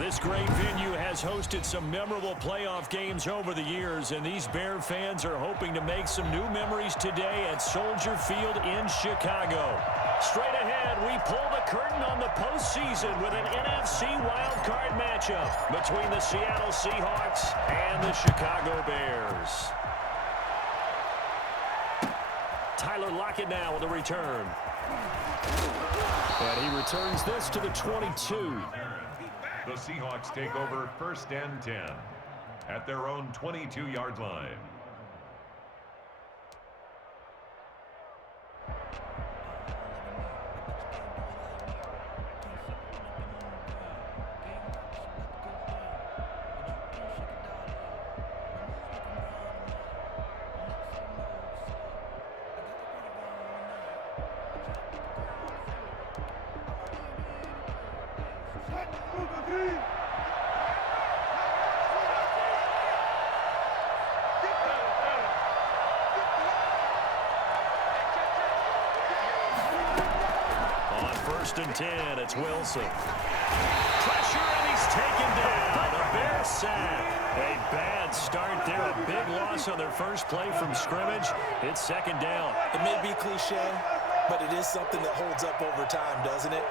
This great venue has hosted some memorable playoff games over the years, and these Bear fans are hoping to make some new memories today at Soldier Field in Chicago. Straight ahead, we pull the curtain on the postseason with an NFC wildcard matchup between the Seattle Seahawks and the Chicago Bears. Tyler Lockett now with a return. And he returns this to the 22. The Seahawks take over 1st and 10 at their own 22-yard line. And 10, it's Wilson. Pressure, and he's taken down. A Bear sack. A bad start there. A big loss on their first play from scrimmage. It's 2nd down. It may be cliche, but it is something that holds up over time, doesn't it?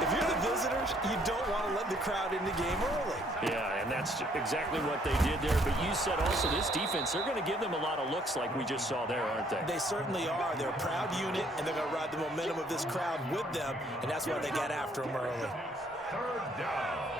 If you're the visitors, you don't want to let the crowd in the game early. Yeah, and that's exactly what they did there. But you said also this defense, they're going to give them a lot of looks like we just saw there, aren't they? They certainly are. They're a proud unit, and they're going to ride the momentum of this crowd with them, and that's why they got after them early. 3rd down.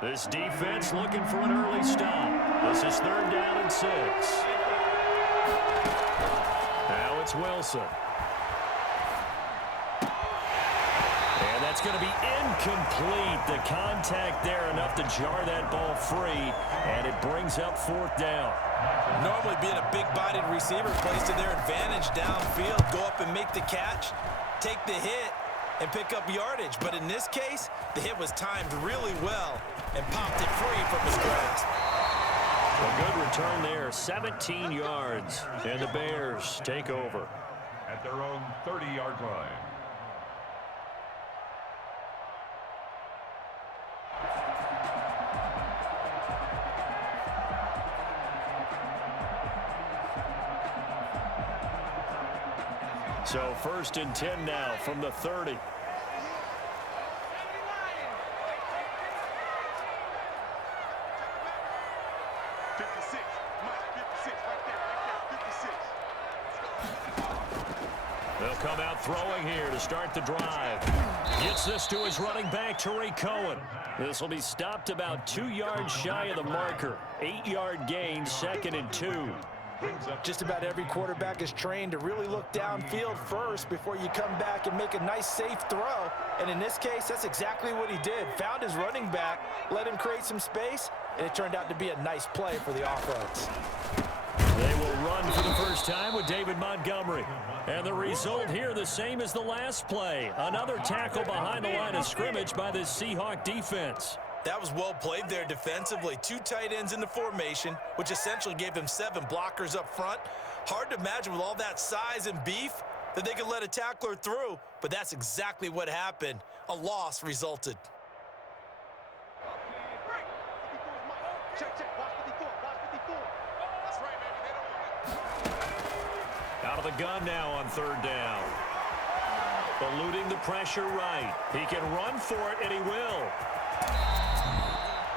This defense looking for an early stop. This is 3rd down and 6. Now it's Wilson. And that's going to be incomplete. The contact there enough to jar that ball free, and it brings up 4th down. Normally being a big-bodied receiver plays to their advantage downfield. Go up and make the catch, take the hit, and pick up yardage. But in this case, the hit was timed really well and popped it free from his grasp. A good return there, 17 yards, and the Bears take over. At their own 30-yard line. So 1st and 10 now from the 30. They'll come out throwing here to start the drive. Gets this to his running back, Tariq Cohen. This will be stopped about 2 yards shy of the marker. 8-yard gain, 2nd and 2. Just about every quarterback is trained to really look downfield first before you come back and make a nice, safe throw. And in this case, that's exactly what he did. Found his running back, let him create some space, and it turned out to be a nice play for the offense. They will run for the first time with David Montgomery. And the result here, the same as the last play. Another tackle behind the line of scrimmage by the Seahawk defense. That was well played there defensively. 2 tight ends in the formation, which essentially gave them 7 blockers up front. Hard to imagine with all that size and beef that they could let a tackler through, but that's exactly what happened. A loss resulted. Out of the gun now on 3rd down. Eluding the pressure right. He can run for it, and he will.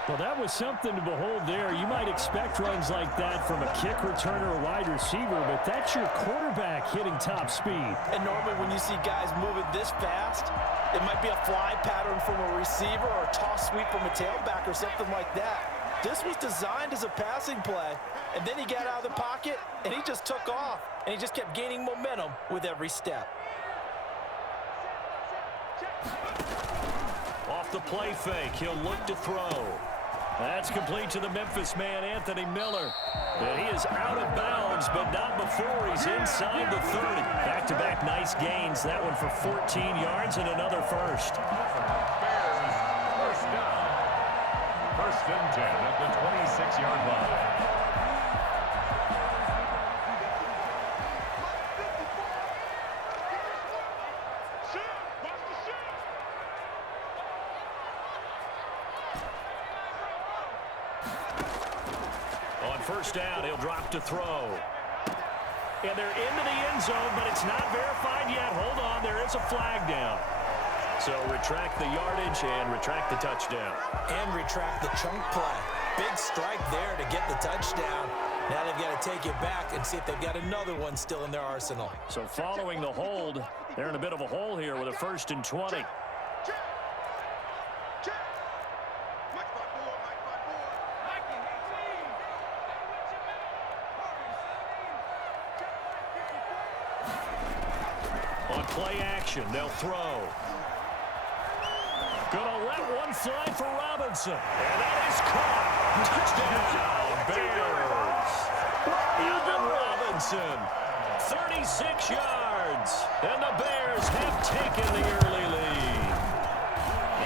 Well, that was something to behold there. You might expect runs like that from a kick returner or wide receiver, but that's your quarterback hitting top speed. And normally when you see guys moving this fast, it might be a fly pattern from a receiver or a toss sweep from a tailback or something like that. This was designed as a passing play, and then he got out of the pocket, and he just took off, and he just kept gaining momentum with every step. Off the play fake, he'll look to throw. That's complete to the Memphis man, Anthony Miller. And he is out of bounds, but not before he's inside the 30. Back-to-back nice gains. That one for 14 yards and another first. Bears, first down. First and 10 at the 26-yard line. First down, he'll drop to throw. And they're into the end zone, but it's not verified yet. Hold on, there is a flag down. So retract the yardage and retract the touchdown. And retract the chunk play. Big strike there to get the touchdown. Now they've got to take it back and see if they've got another one still in their arsenal. So following the hold, they're in a bit of a hole here with a 1st and 20. Play action, they'll throw. Gonna let one fly for Robinson. And that is caught. Touchdown, Bears. Alvin Robinson, 36 yards. And the Bears have taken the early lead.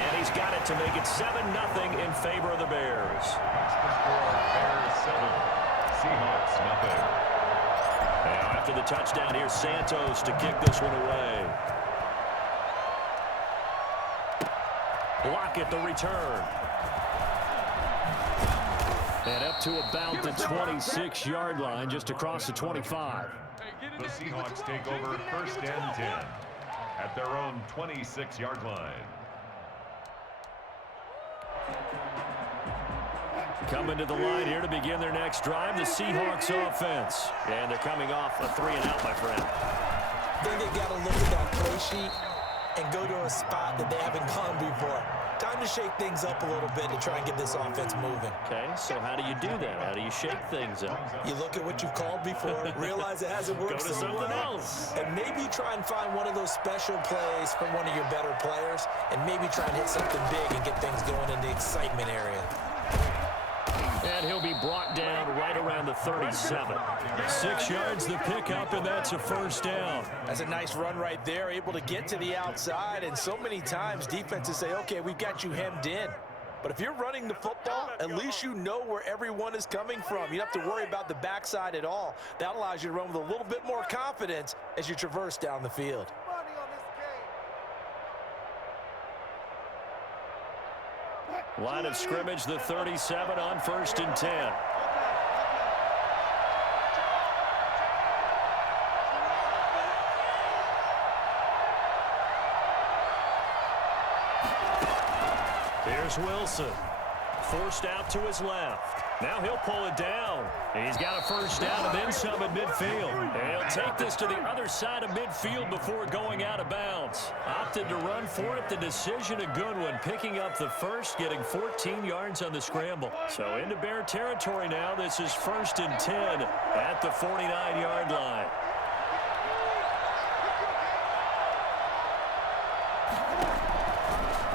And he's got it to make it 7-0 in favor of the Bears. That's the score. Bears 7, Seahawks nothing. Now after the touchdown, here's Santos to kick this one away. Lockett the return. And up to about the 26-yard line, just across the 25. The Seahawks take over first and 10 at their own 26-yard line. Coming to the line here to begin their next drive, the Seahawks offense. And they're coming off a 3-and-out, my friend. I think they've got to look at that play sheet and go to a spot that they haven't gone before. Time to shake things up a little bit to try and get this offense moving. Okay, so how do you do that? How do you shake things up? You look at what you've called before, realize it hasn't worked Go to so something well, else. and maybe try and find one of those special plays from one of your better players, and maybe try and hit something big and get things going in the excitement area. And he'll be brought down right around the 37. 6 yards the pickup, and that's a first down. That's a nice run right there, able to get to the outside, and so many times defenses say, okay, we've got you hemmed in. But if you're running the football, at least you know where everyone is coming from. You don't have to worry about the backside at all. That allows you to run with a little bit more confidence as you traverse down the field. Line of scrimmage, the 37 on 1st and 10. Here's Wilson. Forced out to his left. Now he'll pull it down. He's got a first down and then some at midfield. And he'll take this to the other side of midfield before going out of bounds. Opted to run for it. The decision a good one. Picking up the first, getting 14 yards on the scramble. So into Bear territory now. This is 1st and 10 at the 49-yard line.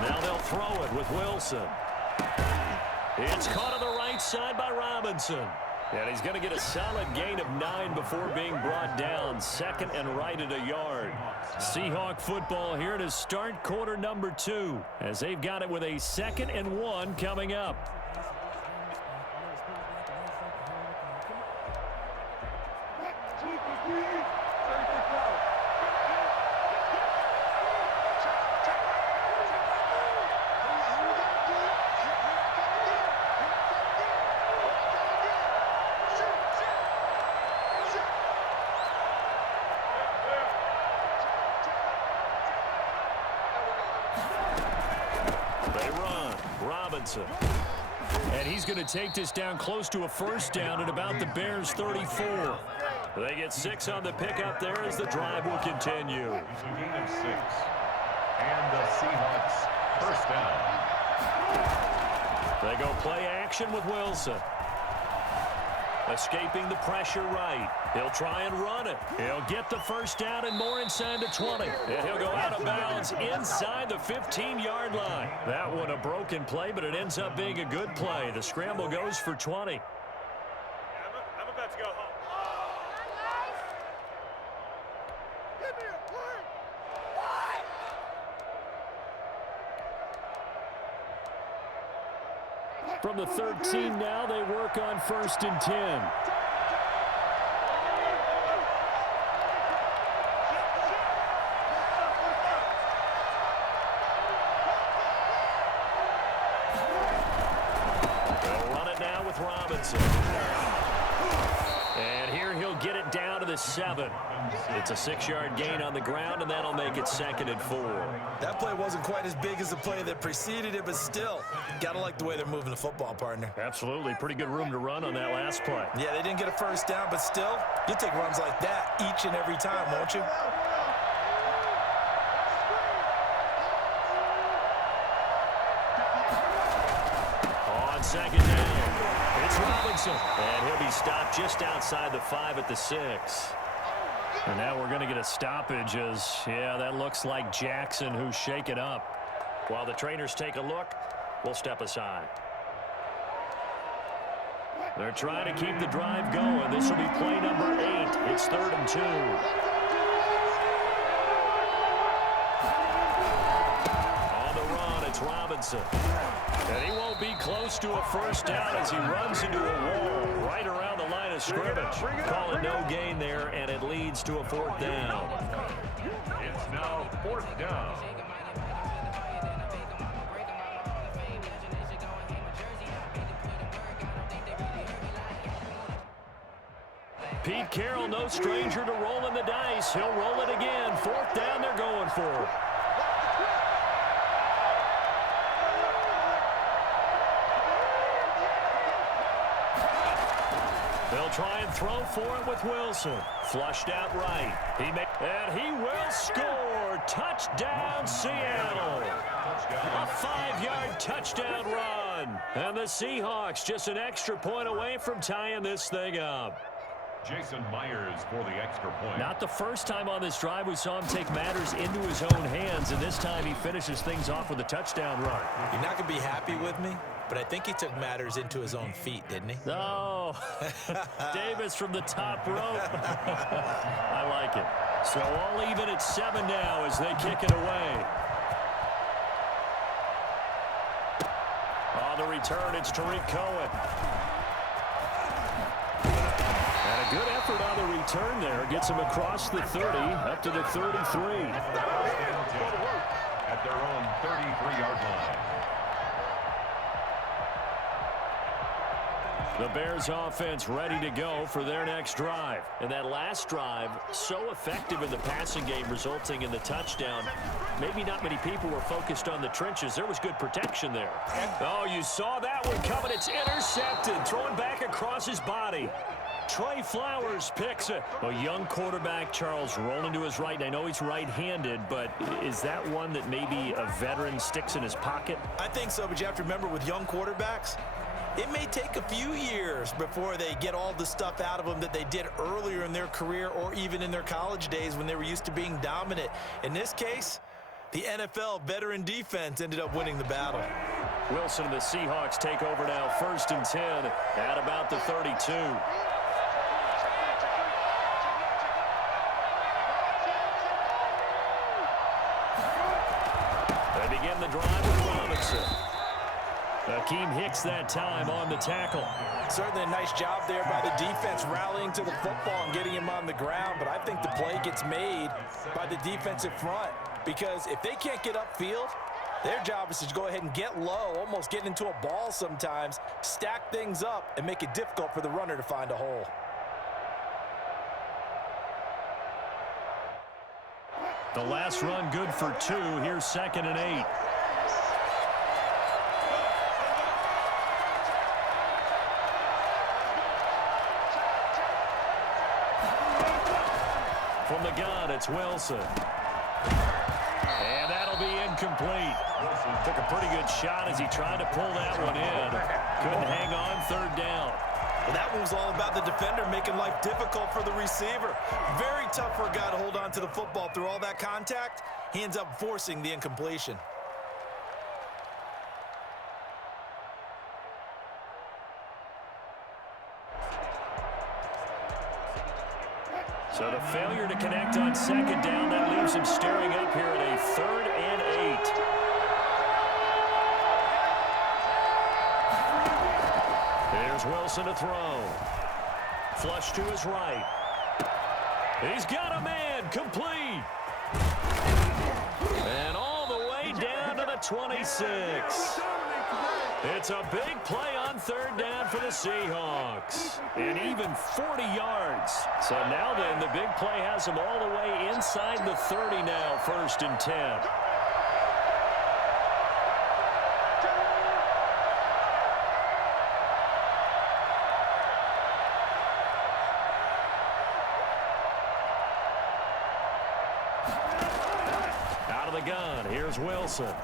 Now they'll throw it with Wilson. It's caught on the right side by Robinson. And he's going to get a solid gain of 9 before being brought down. 2nd and right at a yard. Seahawk football here to start quarter number 2 as they've got it with a 2nd and 1 coming up. And he's going to take this down close to a first down at about the Bears' 34. They get 6 on the pickup there as the drive will continue. It's a gain of 6. And the Seahawks first down. They go play action with Wilson. Escaping the pressure right. He'll try and run it. He'll get the first down and more inside the 20. And he'll go out of bounds inside the 15-yard line. That one a broken play, but it ends up being a good play. The scramble goes for 20. I'm about to go home. From the 13 now, they work on 1st and 10. They'll run it now with Robinson. And here he'll get it down to the 7. It's a 6-yard gain on the ground, and that'll make it 2nd and 4. That play wasn't quite as big as the play that preceded it, but still, got to like the way they're moving the football, partner. Absolutely. Pretty good room to run on that last play. Yeah, they didn't get a first down, but still, you take runs like that each and every time, won't you? On 2nd down, it's Robinson. And he'll be stopped just outside the 5 at the 6. And now we're going to get a stoppage as, yeah, that looks like Jackson who's shaken up. While the trainers take a look, we'll step aside. They're trying to keep the drive going. This will be play number 8. It's 3rd and 2. On the run, it's Robinson. And he won't be close to a first down as he runs into a wall right around the line of scrimmage. Call it no gain there, and it leads to a 4th down. It's now 4th down. Pete Carroll, no stranger to rolling the dice. He'll roll it again. 4th down, they're going for it. They'll try and throw for it with Wilson. Flushed out right. And he will score. Touchdown, Seattle. A 5-yard touchdown run. And the Seahawks just an extra point away from tying this thing up. Jason Myers for the extra point. Not the first time on this drive we saw him take matters into his own hands, and this time he finishes things off with a touchdown run. You're not going to be happy with me, but I think he took matters into his own feet, didn't he? Oh, Davis from the top rope. I like it. So all even at 7 now as they kick it away. On the return, it's Tariq Cohen. And a good effort on the return there. Gets him across the 30, up to the 33. At their own 33-yard line. The Bears offense ready to go for their next drive. And that last drive, so effective in the passing game, resulting in the touchdown. Maybe not many people were focused on the trenches. There was good protection there. Oh, you saw that one coming. It's intercepted. Throwing back across his body. Trey Flowers picks it. A young quarterback, Charles, rolling to his right. I know he's right-handed, but is that one that maybe a veteran sticks in his pocket? I think so, but you have to remember with young quarterbacks, it may take a few years before they get all the stuff out of them that they did earlier in their career or even in their college days when they were used to being dominant. In this case, the NFL veteran defense ended up winning the battle. Wilson and the Seahawks take over now, 1st and 10 at about the 32. They begin the drive with Robinson. Akeem Hicks that time on the tackle. Certainly a nice job there by the defense rallying to the football and getting him on the ground, but I think the play gets made by the defensive front because if they can't get upfield, their job is to go ahead and get low, almost get into a ball sometimes, stack things up, and make it difficult for the runner to find a hole. The last run good for 2. Here's 2nd and 8. From the gun, it's Wilson. And that'll be incomplete. Took a pretty good shot as he tried to pull that one in. Couldn't hang on, 3rd down. Well, that one was all about the defender making life difficult for the receiver. Very tough for a guy to hold on to the football through all that contact. He ends up forcing the incompletion. So the failure to connect on second down, that leaves him staring up here at a 3rd and 8. Here's Wilson to throw. Flush to his right. He's got a man, complete. And all the way down to the 26. It's a big play on 3rd down for the Seahawks. And even 40 yards. So now then, the big play has them all the way inside the 30 now, 1st and 10. Out of the gun, here's Wilson.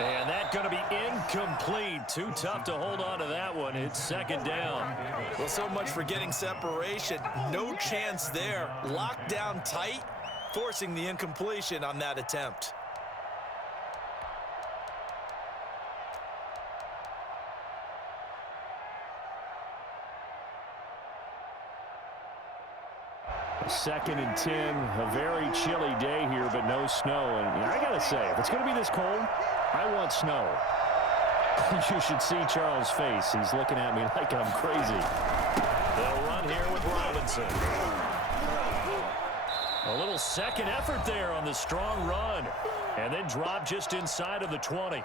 And that's going to be incomplete. Too tough to hold on to that one. It's 2nd down. Well, so much for getting separation. No chance there. Locked down tight, forcing the incompletion on that attempt. Second and 10, a very chilly day here, but no snow. And I got to say, if it's going to be this cold, I want snow. You should see Charles' face. He's looking at me like I'm crazy. They'll run here with Robinson. A little second effort there on the strong run. And then drop just inside of the 20.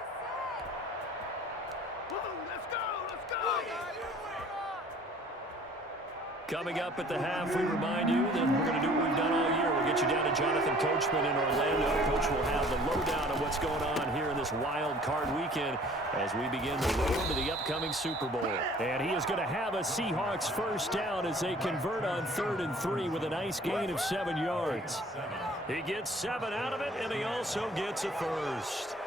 Coming up at the half, we remind you that we're going to do what we've done all year. We'll get you down to Jonathan Coachman in Orlando. Coach will have the lowdown on what's going on here in this wild card weekend as we begin the road to the upcoming Super Bowl. And he is going to have a Seahawks 1st down as they convert on 3rd and 3 with a nice gain of 7 yards. He gets 7 out of it, and he also gets a 1st.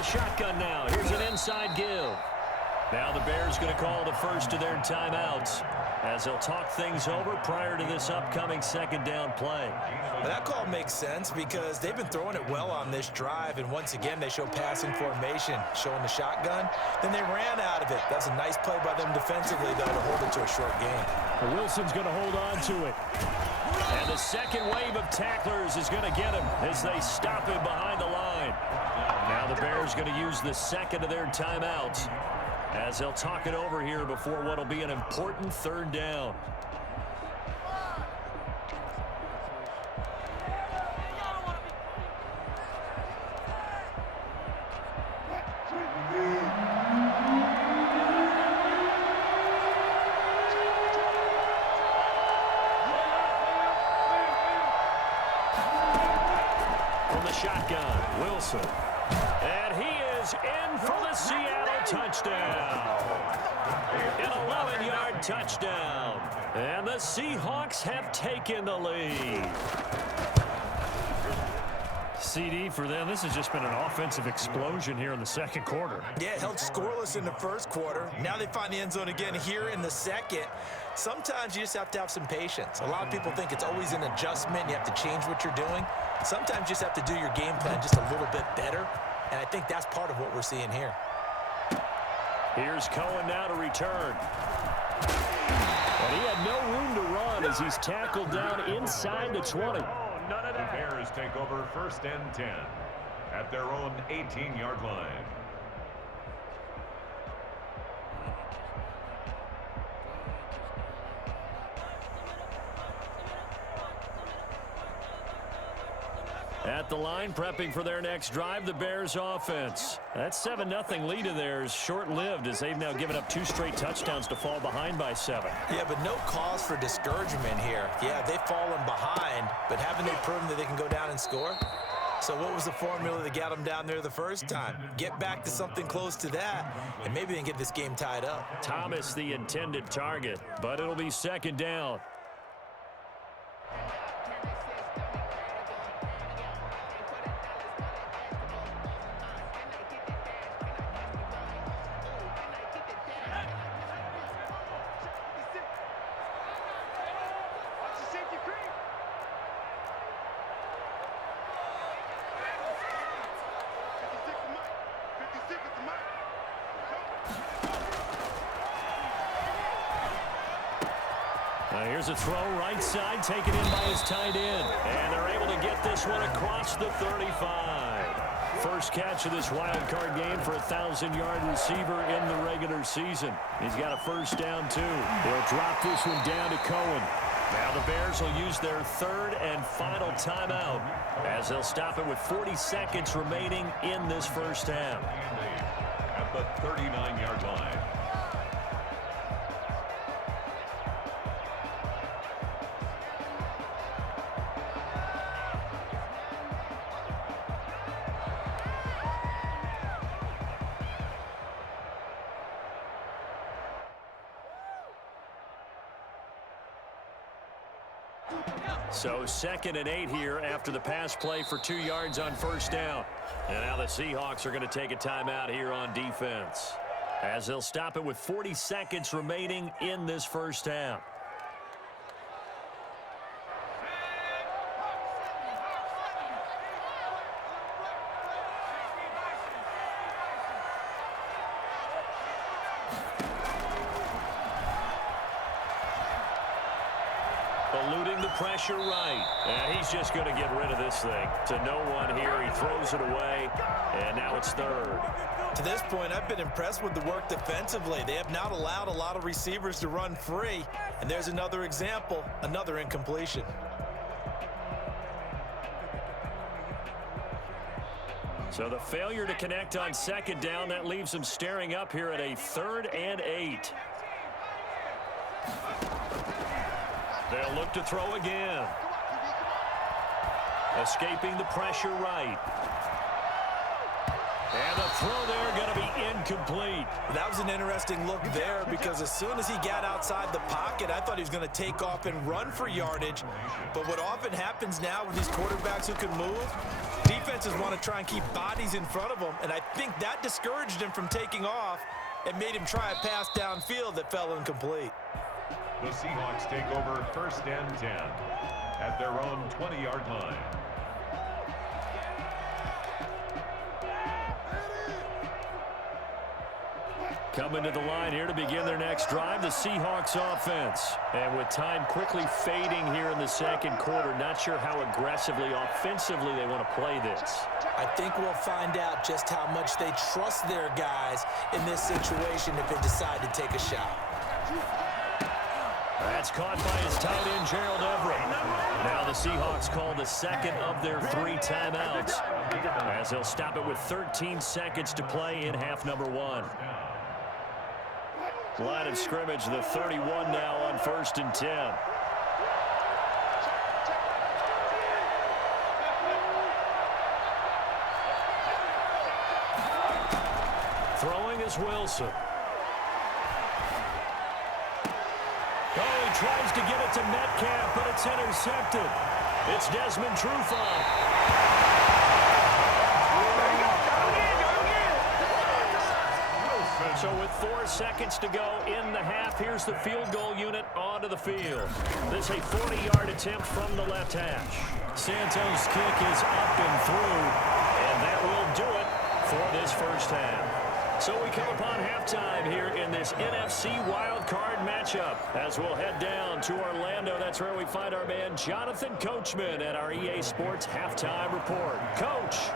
Shotgun now. Here's an inside give. Now the Bears going to call the first of their timeouts as they'll talk things over prior to this upcoming 2nd down play. Well, that call makes sense because they've been throwing it well on this drive, and once again they show passing formation, showing the shotgun. Then they ran out of it. That's a nice play by them defensively, though, to hold it to a short game. Well, Wilson's going to hold on to it. And the second wave of tacklers is going to get him as they stop him behind the line. Now the Bears going to use the second of their timeouts as they'll talk it over here before what will be an important 3rd down. From the shotgun, Wilson. And he is in for the Seattle touchdown. An 11-yard touchdown. And the Seahawks have taken the lead. CD for them. This has just been an offensive explosion here in the 2nd quarter. Yeah, held scoreless in the 1st quarter. Now they find the end zone again here in the 2nd. Sometimes you just have to have some patience. A lot of people think it's always an adjustment. You have to change what you're doing. Sometimes you just have to do your game plan just a little bit better. And I think that's part of what we're seeing here. Here's Cohen now to return. And he had no room to run as he's tackled down inside the 20. The Bears take over 1st and 10 at their own 18-yard line. At the line, prepping for their next drive, the Bears offense. That 7-0 lead of theirs short-lived as they've now given up 2 straight touchdowns to fall behind by 7. Yeah, but no cause for discouragement here. Yeah, they've fallen behind, but haven't they proven that they can go down and score? So what was the formula that got them down there the first time? Get back to something close to that, and maybe they can get this game tied up. Thomas the intended target, but it'll be second down. Here's a throw right side, taken in by his tight end. And they're able to get this one across the 35. First catch of this wild card game for a 1,000-yard receiver in the regular season. He's got a first down, too. They'll drop this one down to Cohen. Now the Bears will use their third and final timeout as they'll stop it with 40 seconds remaining in this first half. At the 39-yard line. So 2nd and 8 here after the pass play for 2 yards on first down. And now the Seahawks are going to take a timeout here on defense as they'll stop it with 40 seconds remaining in this first half. Eluding the pressure right. And he's just going to get rid of this thing. To no one here. He throws it away. And now it's third. To this point, I've been impressed with the work defensively. They have not allowed a lot of receivers to run free. And there's another example, another incompletion. So the failure to connect on second down, that leaves them staring up here at a 3rd and 8. They'll look to throw again. Escaping the pressure right. And the throw there going to be incomplete. That was an interesting look there because as soon as he got outside the pocket, I thought he was going to take off and run for yardage. But what often happens now with these quarterbacks who can move, defenses want to try and keep bodies in front of them. And I think that discouraged him from taking off and made him try a pass downfield that fell incomplete. The Seahawks take over 1st and 10 at their own 20-yard line. Coming to the line here to begin their next drive, the Seahawks offense. And with time quickly fading here in the second quarter, not sure how aggressively, offensively they want to play this. I think we'll find out just how much they trust their guys in this situation if they decide to take a shot. That's caught by his tight end, Gerald Everett. Now the Seahawks call the second of their 3 timeouts as they'll stop it with 13 seconds to play in half number 1. Line of scrimmage, the 31 now on 1st and 10. Throwing is Wilson. Oh, he tries to get it to Metcalf, but it's intercepted. It's Desmond Trufant. So with 4 seconds to go in the half, here's the field goal unit onto the field. This a 40-yard attempt from the left hash. Santos' kick is up and through, and that will do it for this first half. So we come upon halftime here in this NFC wildcard matchup as we'll head down to Orlando. That's where we find our man Jonathan Coachman at our EA Sports Halftime Report. Coach,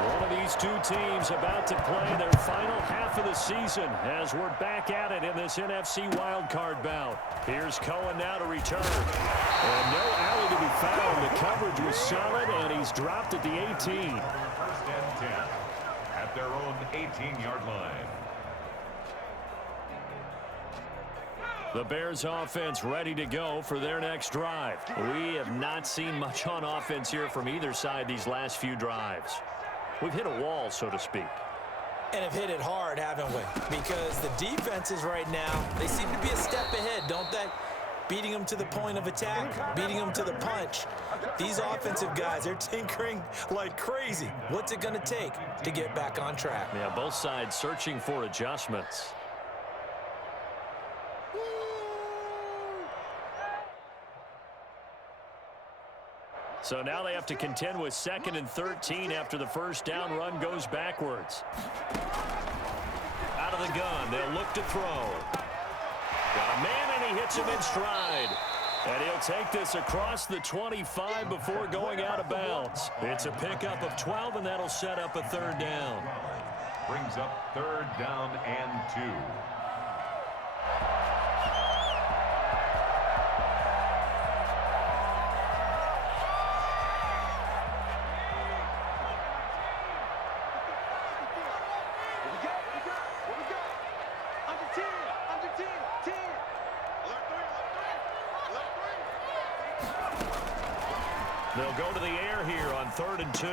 one of these two teams about to play their final half of the season as we're back at it in this NFC wildcard bout. Here's Cohen now to return. And no alley to be found. The coverage was solid, and he's dropped at the 18. 1st and 10 at their own 18-yard line. The Bears offense ready to go for their next drive. We have not seen much on offense here from either side these last few drives. We've hit a wall, so to speak. And have hit it hard, haven't we? Because the defenses right now, they seem to be a step ahead, don't they? Beating them to the point of attack, beating them to the punch. These offensive guys, they're tinkering like crazy. What's it going to take to get back on track? Yeah, both sides searching for adjustments. So now they have to contend with 2nd and 13 after the first down run goes backwards. Out of the gun, they'll look to throw. Got a man, and he hits him in stride. And he'll take this across the 25 before going out of bounds. It's a pickup of 12, and that'll set up a 3rd down. Brings up 3rd down and 2. They'll go to the air here on 3rd and 2.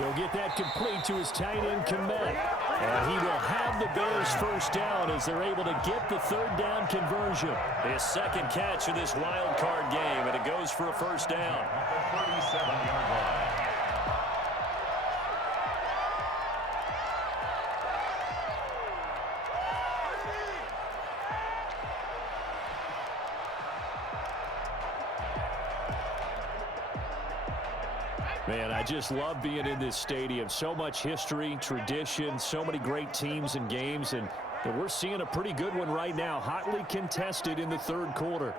He'll get that complete to his tight end, Komet. And he will have the Bears first down as they're able to get the 3rd down conversion. His 2nd catch of this wild card game, and it goes for a first down. 37-yard line. Man, I just love being in this stadium. So much history, tradition, so many great teams and games, and we're seeing a pretty good one right now, hotly contested in the 3rd quarter.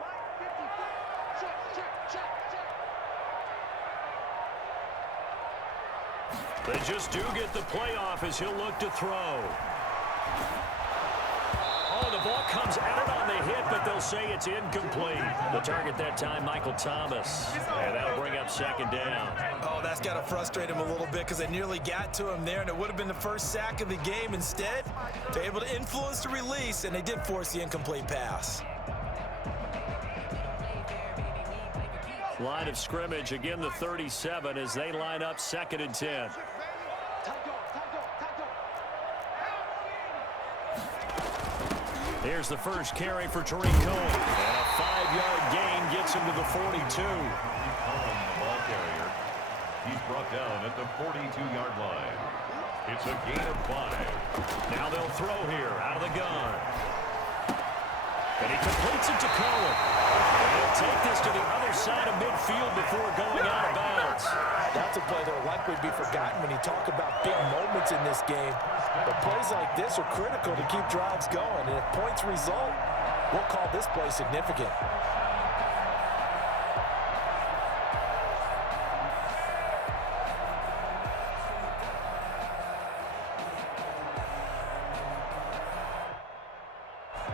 They just do get the playoff as he'll look to throw. Oh, the ball comes out on the hit, but they'll say it's incomplete. The target that time, Michael Thomas. And that'll bring up 2nd down. Oh, that's got to frustrate him a little bit because they nearly got to him there, and it would have been the first sack of the game. Instead, they're able to influence the release, and they did force the incomplete pass. Line of scrimmage, again the 37 as they line up 2nd and 10. Here's the first carry for Tariq Cohen. And a 5-yard gain gets him to the 42. The ball carrier. He's brought down at the 42-yard line. It's a gain of 5. Now they'll throw here out of the gun. And he completes it to Cohen. And he'll take this to the other side of midfield before going out of bounds. That's a play that will likely be forgotten when you talk about big moments in this game. But plays like this are critical to keep drives going. And if points result, we'll call this play significant.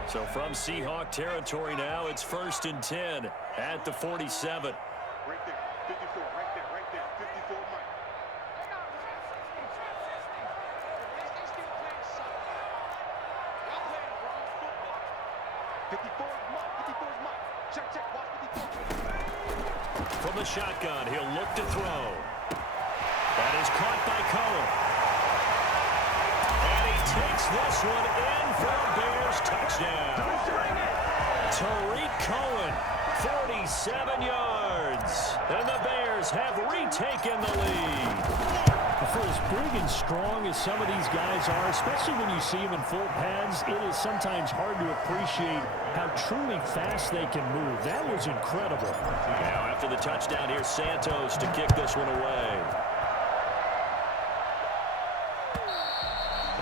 So from Seahawk territory now, it's 1st and 10 at the 47. Right there, 54, right there, 54, Mike. 54 is Mike. Check, watch 54. From the shotgun, he'll look to throw. That is caught by Cohen. And he takes this one in for a Bears touchdown. Tariq Cohen, 47 yards. And the Bears have retaken the lead. For as big and strong as some of these guys are, especially when you see them in full pads, it is sometimes hard to appreciate how truly fast they can move. That was incredible. Now after the touchdown, here's Santos to kick this one away.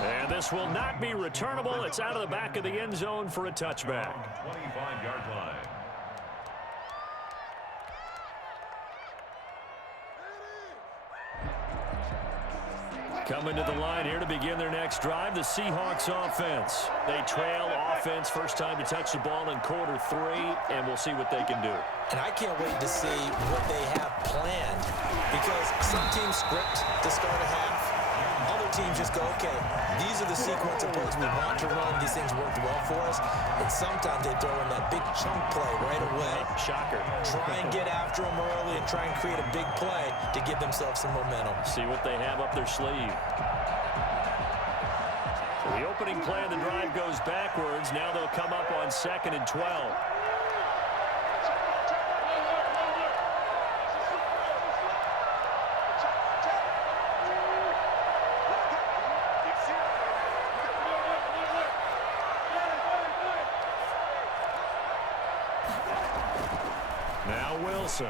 And this will not be returnable. It's out of the back of the end zone for a touchback. 25-yard line. Coming to the line here to begin their next drive, the Seahawks offense. They trail offense, first time to touch the ball in quarter 3, and we'll see what they can do. And I can't wait to see what they have planned, because some teams script to start a half, Other teams just go, okay, these are the sequence of plays we want to run. These things worked well for us. And sometimes they throw in that big chunk play right away. Shocker. Try and get after them early and try and create a big play to give themselves some momentum. See what they have up their sleeve. So the opening play of the drive goes backwards. Now they'll come up on 2nd and 12. Now Wilson.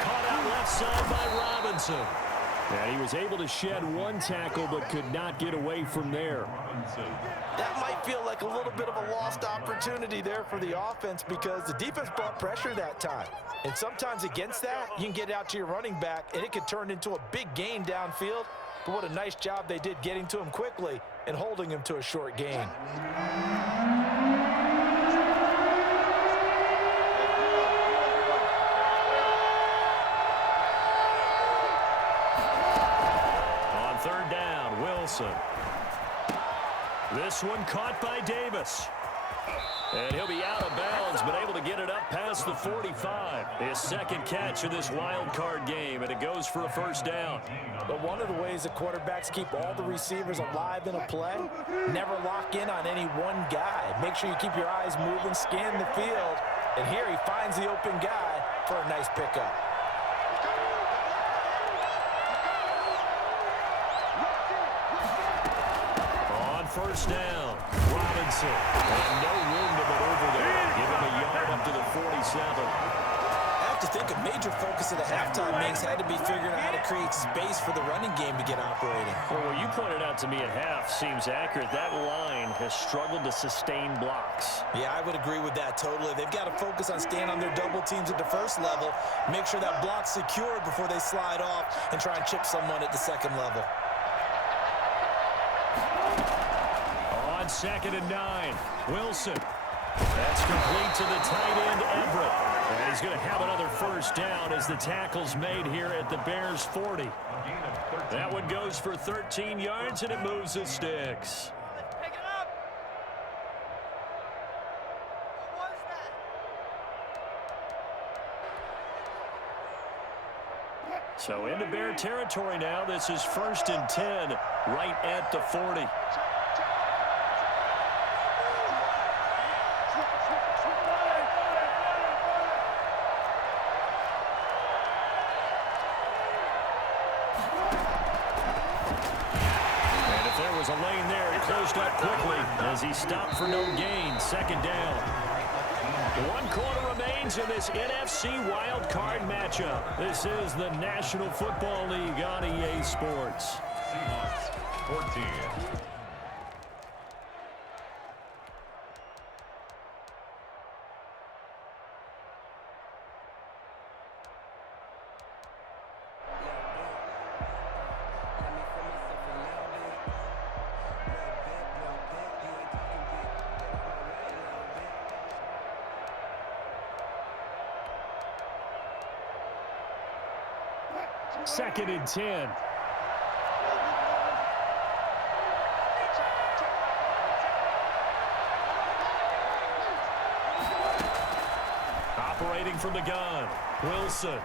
Caught out left side by Robinson. And he was able to shed one tackle but could not get away from there. That might feel like a little bit of a lost opportunity there for the offense because the defense brought pressure that time. And sometimes against that, you can get out to your running back, and it could turn into a big gain downfield. But what a nice job they did getting to him quickly and holding him to a short gain. This one caught by Davis. And he'll be out of bounds, but able to get it up past the 45. His second catch of this wild card game, and it goes for a first down. But one of the ways that quarterbacks keep all the receivers alive in a play, never lock in on any one guy. Make sure you keep your eyes moving, scan the field. And here he finds the open guy for a nice pickup. First down, Robinson, and no room to maneuver there. Give him a yard up to the 47. I have to think a major focus of the halftime mix had to be figuring out how to create space for the running game to get operating. Well, what you pointed out to me at half seems accurate. That line has struggled to sustain blocks. Yeah, I would agree with that totally. They've got to focus on staying on their double teams at the first level, make sure that block's secured before they slide off and try and chip someone at the second level. On 2nd and 9, Wilson. That's complete to the tight end, Everett. And he's going to have another first down as the tackle's made here at the Bears' 40. That one goes for 13 yards, and it moves the sticks. So into Bear territory now. This is 1st and 10, right at the 40. A lane there, it closed up quickly as he stopped for no gain. 2nd down. 1 quarter remains in this NFC wild card matchup. This is the National Football League on EA Sports. Seahawks 14. Second and 10. Operating from the gun, Wilson.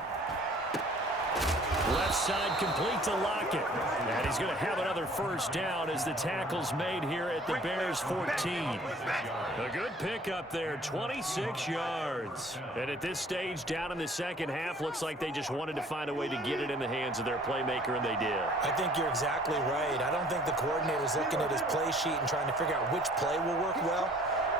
Left side complete to Lockett. And he's going to have another first down as the tackle's made here at the Bears' 14. A good pickup there, 26 yards. And at this stage, down in the second half, looks like they just wanted to find a way to get it in the hands of their playmaker, and they did. I think you're exactly right. I don't think the coordinator's looking at his play sheet and trying to figure out which play will work well.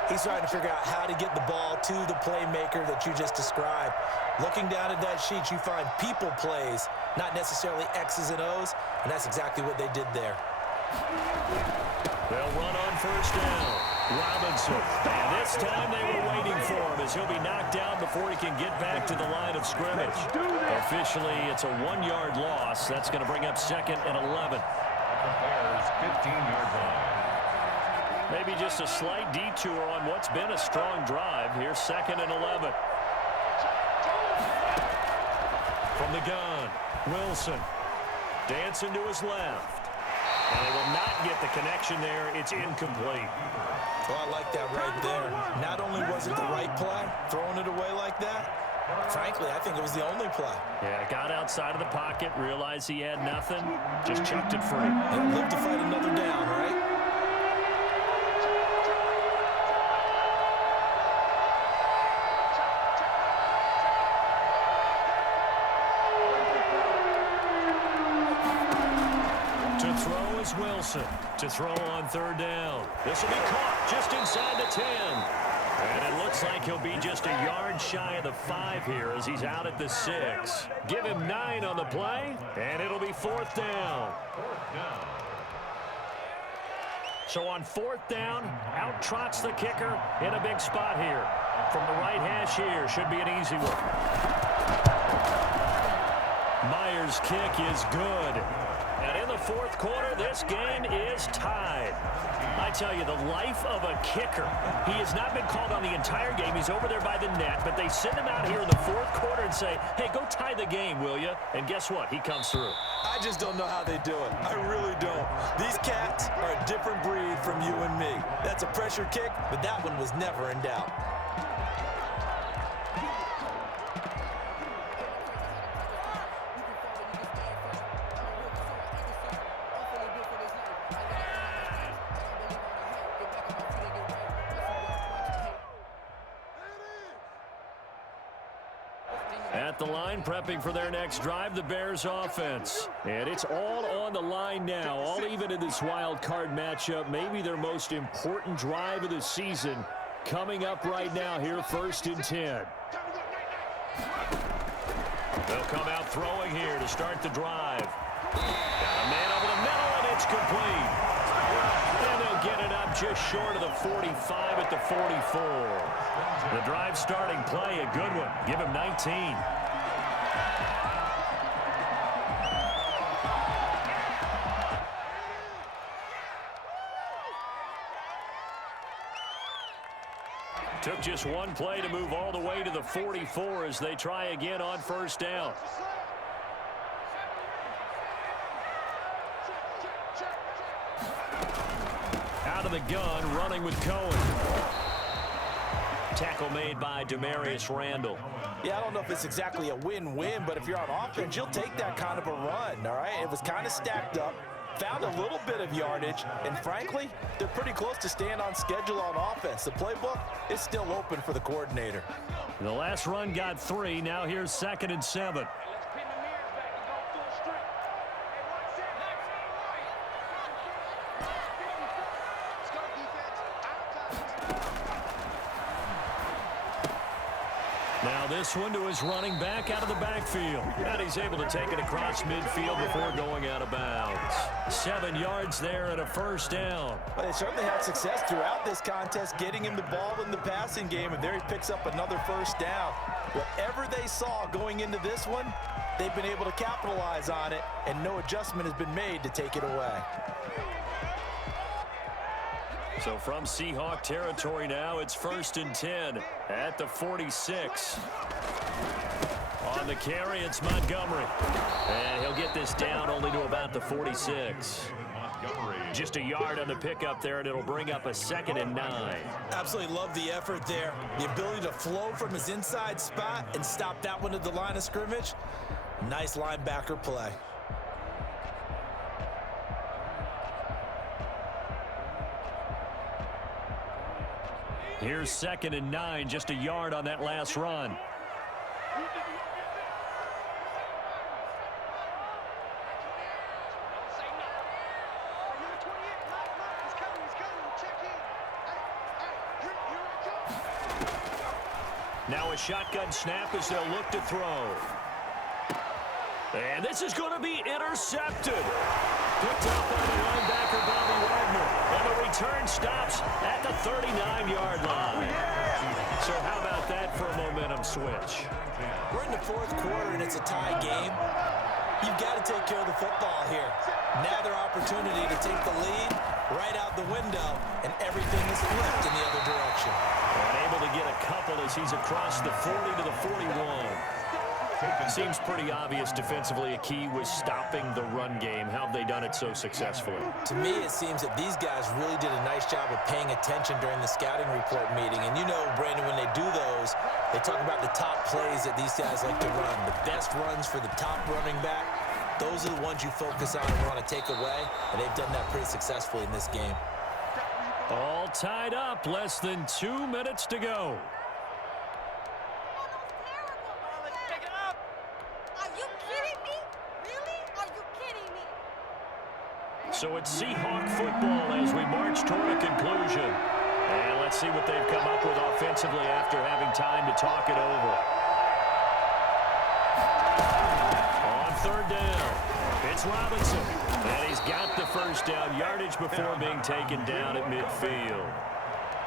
He's trying to figure out how to get the ball to the playmaker that you just described. Looking down at that sheet, you find people plays, not necessarily X's and O's, and that's exactly what they did there. They'll run on first down. Robinson. And this time they were waiting for him as he'll be knocked down before he can get back to the line of scrimmage. Officially, it's a 1-yard loss. That's going to bring up 2nd and 11. The Bears' 15-yard line. Maybe just a slight detour on what's been a strong drive. Here's 2nd and 11. From the gun, Wilson. Dancing to his left. And they will not get the connection there. It's incomplete. Well, I like that right there. Not only was it the right play, throwing it away like that, frankly, I think it was the only play. Yeah, got outside of the pocket, realized he had nothing, just chucked it free. And lived to fight another down, right? To throw is Wilson. To throw on third down. This will be caught just inside the 10. And it looks like he'll be just a yard shy of the 5 here as he's out at the 6. Give him 9 on the play, and it'll be 4th down. So on 4th down, out trots the kicker in a big spot here. From the right hash here, should be an easy one. Myers' kick is good. And in the 4th quarter, this game is tied. I tell you, the life of a kicker. He has not been called on the entire game. He's over there by the net, but they send him out here in the 4th quarter and say, hey, go tie the game, will you? And guess what? He comes through. I just don't know how they do it. I really don't. These cats are a different breed from you and me. That's a pressure kick, but that one was never in doubt. At the line, prepping for their next drive, the Bears offense. And it's all on the line now, all even in this wild card matchup. Maybe their most important drive of the season coming up right now here, 1st and 10. They'll come out throwing here to start the drive. Got a man over the middle, and it's complete. And they'll get it up just short of the 45 at the 44. The drive starting play, a good one. Give him 19. Took just one play to move all the way to the 44 as they try again on 1st down. Out of the gun, running with Cohen. Tackle made by Demarius Randall. Yeah, I don't know if it's exactly a win-win, but if you're on offense, you'll take that kind of a run, all right? It was kind of stacked up, found a little bit of yardage, and frankly, they're pretty close to staying on schedule on offense. The playbook is still open for the coordinator. The last run got 3. Now here's 2nd and 7. Now this one to his running back out of the backfield. And he's able to take it across midfield before going out of bounds. 7 yards there and a 1st down. Well, they certainly had success throughout this contest, getting him the ball in the passing game, and there he picks up another 1st down. Whatever they saw going into this one, they've been able to capitalize on it, and no adjustment has been made to take it away. So from Seahawk territory now, it's 1st and 10 at the 46. On the carry, it's Montgomery. And he'll get this down only to about the 46. Just a yard on the pickup there, and it'll bring up a 2nd and 9. Absolutely love the effort there. The ability to flow from his inside spot and stop that one at the line of scrimmage. Nice linebacker play. Here's 2nd and 9, just a yard on that last run. Now a shotgun snap as they'll look to throw. And this is going to be intercepted. Picked up by the linebacker, Bobby Wagner. And the return stops at the 39-yard line. So how about that for a momentum switch? We're in the 4th quarter, and it's a tie game. You've got to take care of the football here. Now their opportunity to take the lead right out the window, and everything is flipped in the other direction. And able to get a couple as he's across the 40 to the 41. Seems pretty obvious defensively a key was stopping the run game. How have they done it so successfully? To me, it seems that these guys really did a nice job of paying attention during the scouting report meeting. And you know, Brandon, when they do those, they talk about the top plays that these guys like to run. The best runs for the top running back, those are the ones you focus on and want to take away. And they've done that pretty successfully in this game. All tied up, less than 2 minutes to go. So it's Seahawk football as we march toward a conclusion. And let's see what they've come up with offensively after having time to talk it over. On third down, it's Robinson. And he's got the first down yardage before being taken down at midfield.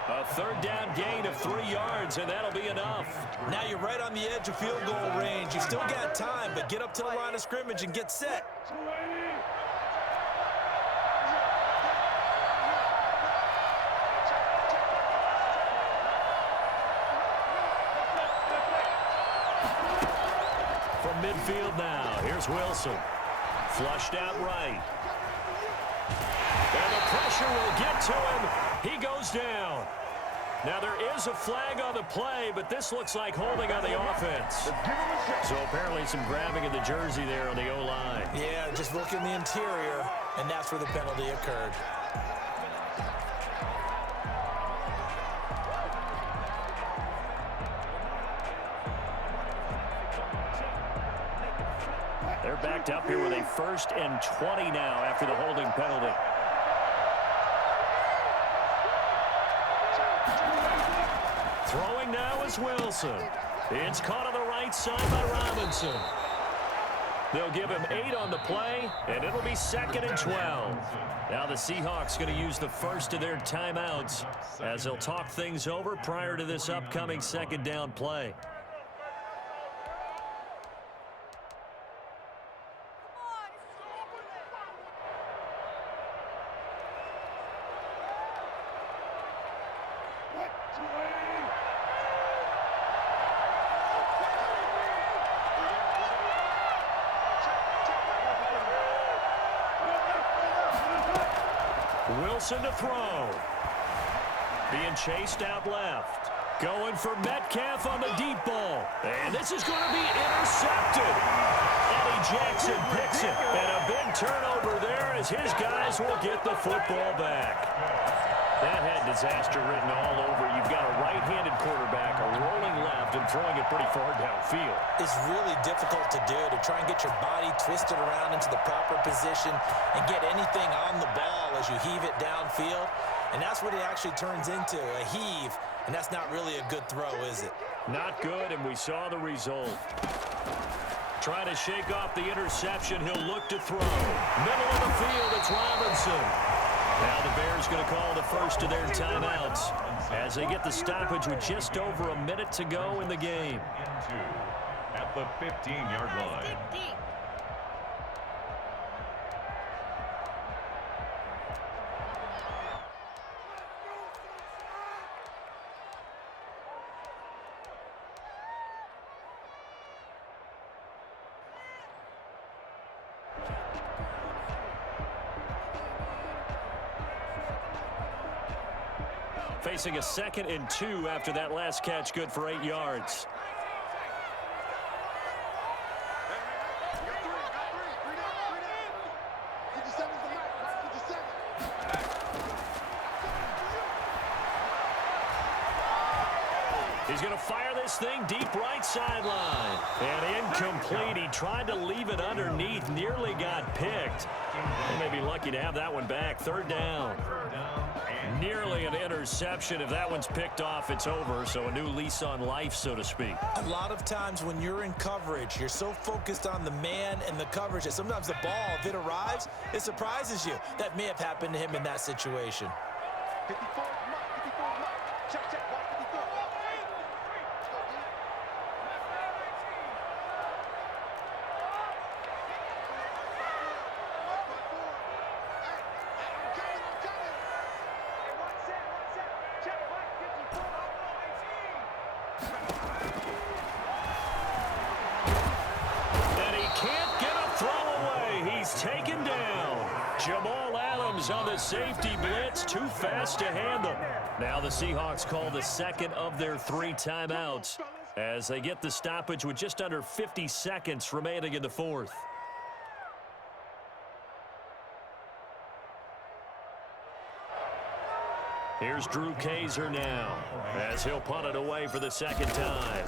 A third down gain of 3 yards, and that'll be enough. Now you're right on the edge of field goal range. You've still got time, but get up to the line of scrimmage and get set. Midfield now. Here's Wilson. Flushed out right. And the pressure will get to him. He goes down. Now there is a flag on the play, but this looks like holding on the offense. So apparently some grabbing of the jersey there on the O-line. Yeah, just look in the interior, and that's where the penalty occurred. They're backed up here with a 1st and 20 now after the holding penalty. Throwing now is Wilson. It's caught on the right side by Robinson. They'll give him 8 on the play, and it'll be 2nd and 12. Now the Seahawks going to use the first of their timeouts as they'll talk things over prior to this upcoming 2nd down play. Wilson to throw. Being chased out left. Going for Metcalf on the deep ball. And this is going to be intercepted. Eddie Jackson picks it. And a big turnover there as his guys will get the football back. That had disaster written all over. You've got a right-handed quarterback, a rolling left, and throwing it pretty far downfield. It's really difficult to do, to try and get your body twisted around into the proper position and get anything on the ball as you heave it downfield. And that's what it actually turns into, a heave. And that's not really a good throw, is it? Not good, and we saw the result. Trying to shake off the interception, he'll look to throw. Middle of the field, it's Robinson. Now the Bears going to call the first of their timeouts as they get the stoppage with just over a minute to go in the game. At the 15-yard line. Facing a 2nd and 2 after that last catch, good for 8 yards. He's going to fire this thing deep right sideline. And incomplete. He tried to leave it underneath, nearly got picked. They may be lucky to have that one back. 3rd down. Nearly an interception. If that one's picked off, it's over. So a new lease on life, so to speak. A lot of times when you're in coverage, you're so focused on the man and the coverage that sometimes the ball, if it arrives, it surprises you. That may have happened to him in that situation. 54, check, check, 54. second down. Jamal Adams on the safety blitz, too fast to handle. Now the Seahawks call the second of their 3 timeouts as they get the stoppage with just under 50 seconds remaining in the fourth. Here's Drew Kaiser now as he'll punt it away for the second time.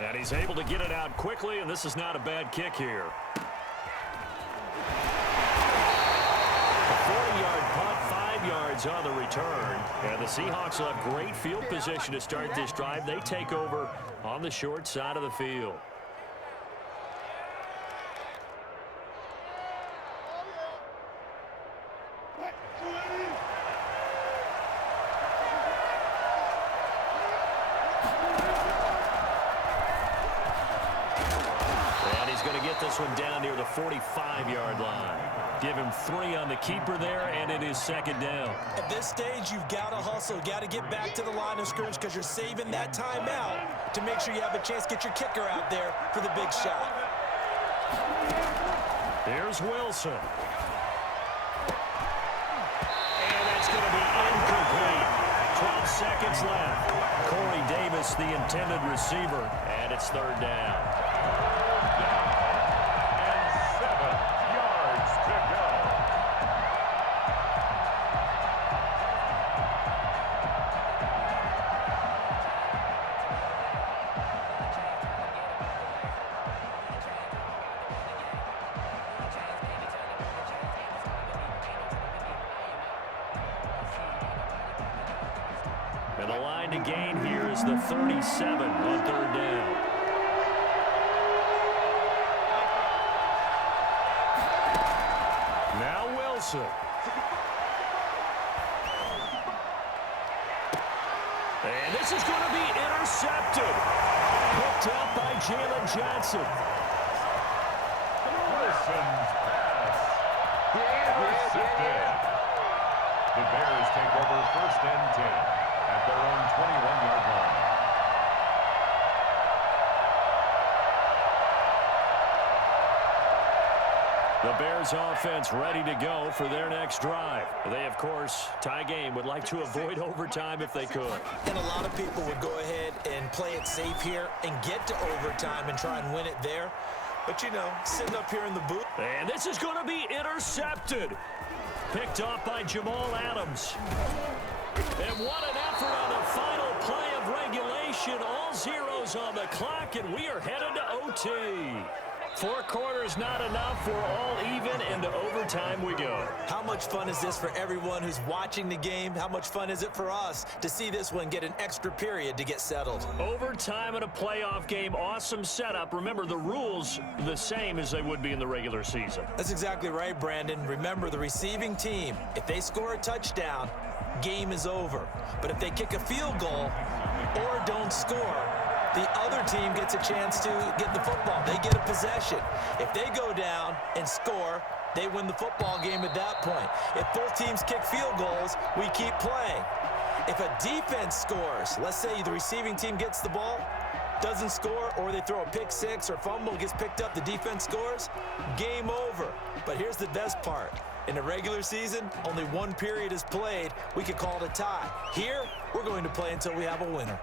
And he's able to get it out quickly, and this is not a bad kick here. A 40-yard punt, 5 yards on the return. And the Seahawks will have great field position to start this drive. They take over on the short side of the field. This one down near the 45-yard line. Give him 3 on the keeper there, and it is second down. At this stage, you've got to hustle. Got to get back to the line of scrimmage because you're saving that timeout to make sure you have a chance to get your kicker out there for the big shot. Here's Wilson. And that's going to be incomplete. 12 seconds left. Corey Davis, the intended receiver, and it's third down. And the line to gain here is the 37 on third down. Now Wilson. And this is going to be intercepted. Picked up by Jalen Johnson. Wilson's pass. Intercepted. The Bears take over 1st and 10 at their own 21-yard line. The Bears offense ready to go for their next drive. They, of course, tie game, would like to avoid overtime if they could. And a lot of people would go ahead and play it safe here and get to overtime and try and win it there. But, you know, sitting up here in the booth. And this is going to be intercepted. Picked off by Jamal Adams. And what an effort on the final play of regulation. All zeros on the clock, and we are headed to OT. 4 quarters not enough. We're all even, and to overtime we go. How much fun is this for everyone who's watching the game? How much fun is it for us to see this one get an extra period to get settled? Overtime in a playoff game, awesome setup. Remember, the rules the same as they would be in the regular season. That's exactly right, Brandon. Remember, the receiving team, if they score a touchdown, game is over. But if they kick a field goal or don't score, the other team gets a chance to get the football. They get a possession. If they go down and score, they win the football game at that point. If both teams kick field goals, we keep playing. If a defense scores, let's say the receiving team gets the ball, doesn't score, or they throw a pick six or fumble, gets picked up, the defense scores, game over. But here's the best part. In a regular season, only 1 period is played. We could call it a tie. Here, we're going to play until we have a winner.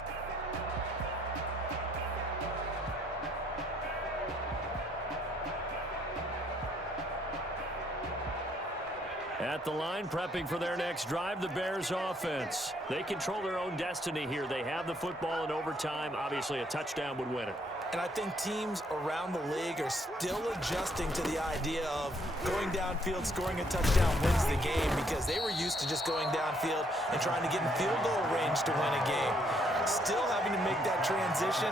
At the line, prepping for their next drive, the Bears offense. They control their own destiny here. They have the football in overtime. Obviously, a touchdown would win it. And I think teams around the league are still adjusting to the idea of going downfield, scoring a touchdown wins the game, because they were used to just going downfield and trying to get in field goal range to win a game. Still having to make that transition.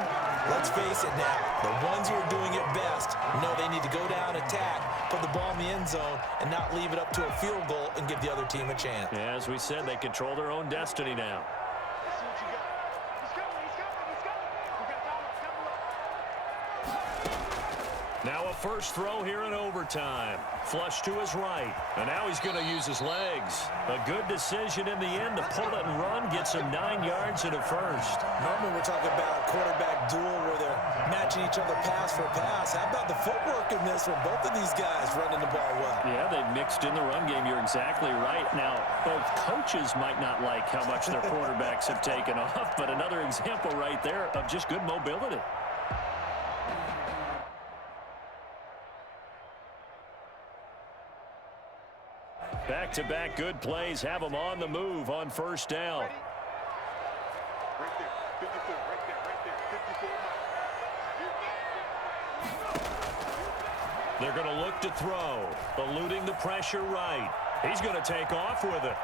Let's face it now, the ones who are doing it best know they need to go down, attack, put the ball in the end zone, and not leave it up to a field goal and give the other team a chance. Yeah, as we said, they control their own destiny now. Now a first throw here in overtime. Flush to his right. And now he's going to use his legs. A good decision in the end to pull it and run. Gets him 9 yards and a first. Normally we're talking about a quarterback duel where they're matching each other pass for pass. How about the footwork in this one? Both of these guys running the ball well. Yeah, they've mixed in the run game. You're exactly right. Now, both coaches might not like how much their quarterbacks have taken off, but another example right there of just good mobility. Back-to-back good plays have them on the move on first down. Right there, 54, right there, 54. They're going to look to throw, eluding the pressure right. He's going to take off with it.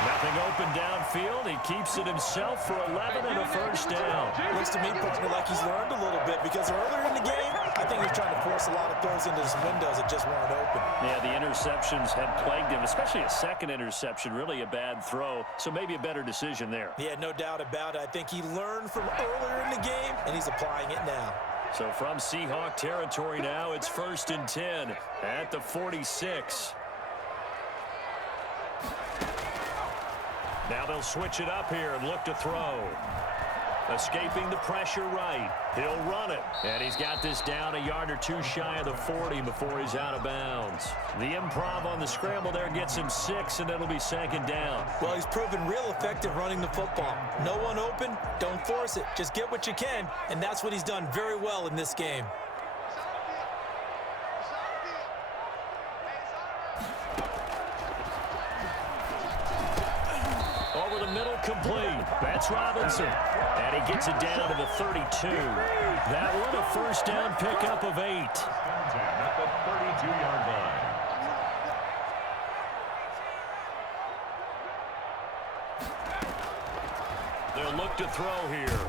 Nothing open downfield. He keeps it himself for 11 and a first down. Looks to me, partner, like he's learned a little bit because earlier in the game, I think he's trying to force a lot of throws into his windows that just weren't open. Yeah, the interceptions had plagued him, especially a second interception, really a bad throw. So maybe a better decision there. Yeah, no doubt about it. I think he learned from earlier in the game, and he's applying it now. So from Seahawk territory now, it's 1st and 10 at the 46. Now they'll switch it up here and look to throw. Escaping the pressure right. He'll run it. And he's got this down a yard or two shy of the 40 before he's out of bounds. The improv on the scramble there gets him 6, and it'll be 2nd down. Well, he's proven real effective running the football. No one open, don't force it. Just get what you can, and that's what he's done very well in this game. Over the middle, complete. That's Robinson. And he gets it down to the 32. That one a first down pickup of 8. At the 32-yard line. They'll look to throw here.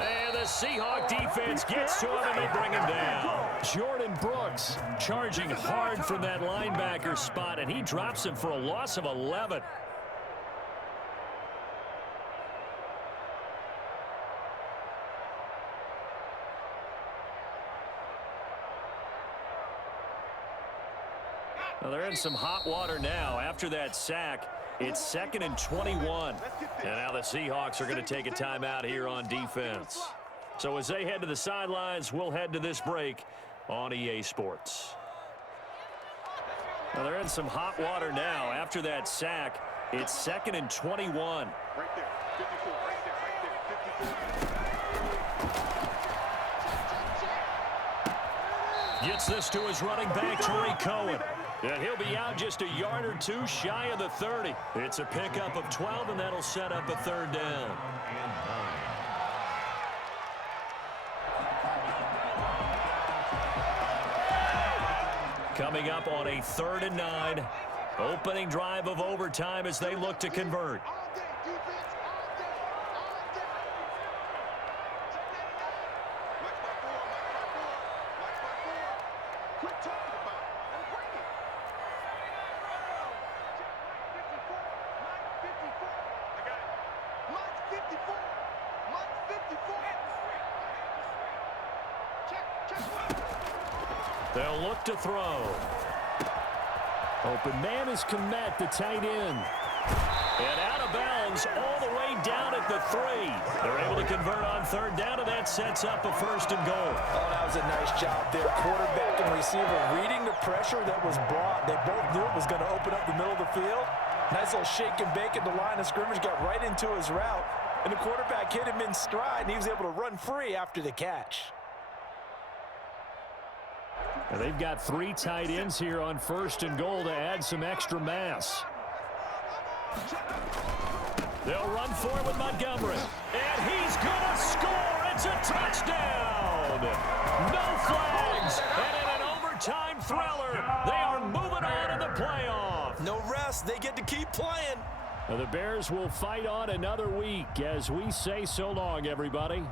And the Seahawk defense gets to him, and they bring him down. Jordan Brooks charging hard from that linebacker spot, and he drops him for a loss of 11. Well, they're in some hot water now. After that sack, it's 2nd and 21. And now the Seahawks are going to take a timeout here on defense. So as they head to the sidelines, we'll head to this break on EA Sports. Well, they're in some hot water now. After that sack, it's 2nd and 21. Right there, 54, right there, 54. Gets this to his running back, Tariq Cohen. And he'll be out just a yard or two shy of the 30. It's a pickup of 12, and that'll set up a 3rd down. Coming up on a 3rd and 9. Opening drive of overtime as they look to convert. They'll look to throw. Open man is Komet, the tight end. And out of bounds all the way down at the 3. They're able to convert on 3rd down, and that sets up a 1st and goal. Oh, that was a nice job there. Quarterback and receiver reading the pressure that was brought. They both knew it was going to open up the middle of the field. Nice little shake and bake at the line of scrimmage, got right into his route. And the quarterback hit him in stride, and he was able to run free after the catch. And they've got 3 tight ends here on 1st and goal to add some extra mass. They'll run for it with Montgomery. And he's going to score. It's a touchdown. No flags. And in an overtime thriller, they are moving on in the playoff. No rest. They get to keep playing. The Bears will fight on another week as we say so long, everybody.